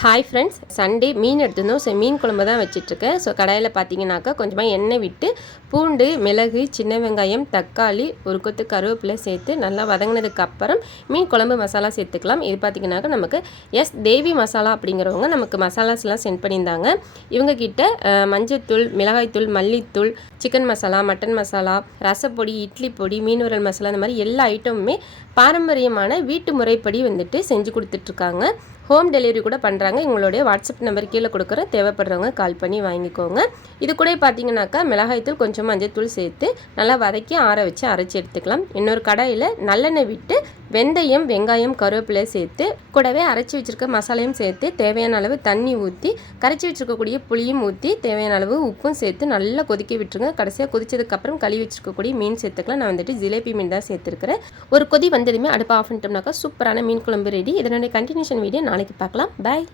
Hi friends, Sunday மீன் எடுத்துருந்தோம். So மீன் குழம்பு தான் வச்சிட்ருக்கேன். So கடாயில் பார்த்தீங்கன்னாக்கா கொஞ்சமாக எண்ணெய் விட்டு பூண்டு, மிளகு, சின்ன வெங்காயம், தக்காளி, ஒரு கொத்து கருவேப்பிலை சேர்த்து நல்லா வதங்கினதுக்கு அப்புறம் மீன் குழம்பு மசாலா சேர்த்துக்கலாம். இது பார்த்திங்கனாக்கா நமக்கு தேவி மசாலா அப்படிங்கிறவங்க நமக்கு மசாலாஸ்லாம் சென்ட் பண்ணியிருந்தாங்க. இவங்கக்கிட்ட மஞ்சத்தூள், மிளகாய்த்தூள், மல்லித்தூள், சிக்கன் மசாலா, மட்டன் மசாலா, ரசப்பொடி, இட்லி பொடி, மீன் வறுவல் மசாலா, இந்த மாதிரி எல்லா ஐட்டமுமே பாரம்பரியமான வீட்டு முறைப்படி வந்துட்டு செஞ்சு கொடுத்துட்ருக்காங்க. ஹோம் டெலிவரி கூட பண்ணுறாங்க. எங்களுடைய வாட்ஸ்அப் நம்பர் கீழே கொடுக்குற, தேவைப்படுறவங்க கால் பண்ணி வாங்கிக்கோங்க. இது கூட பார்த்தீங்கன்னாக்கா மிளகாய்த்தூள், கொஞ்சம் மஞ்சத்தூள் சேர்த்து நல்லா வதக்கி ஆற வச்சு அரைச்சி எடுத்துக்கலாம். இன்னொரு கடாயில் நல்லெண்ணெய் விட்டு வெந்தயம், வெங்காயம், கருவேப்பிலை சேர்த்து கூடவே அரைச்சி வச்சுருக்க மசாலையும் சேர்த்து தேவையான அளவு தண்ணி ஊற்றி கரைச்சி வச்சுருக்கக்கூடிய புளியும் ஊற்றி தேவையான அளவு உப்பும் சேர்த்து நல்லா கொதிக்க விட்டுருங்க. கடைசியாக கொதிச்சதுக்கப்புறம் கழுவி வச்சுருக்கக்கூடிய மீன் சேர்த்துக்கலாம். நான் வந்துட்டு ஜிலேபி மீன் தான் சேர்த்துருக்கிறேன். ஒரு கொதி வந்ததுமே அடுப்பு ஆஃப் பண்ணிட்டோம்னாக்கா சூப்பரான மீன் குழம்பு ரெடி. இதனுடைய கண்டினியூஷன் வீடியோ நாளைக்கு பார்க்கலாம். பாய்.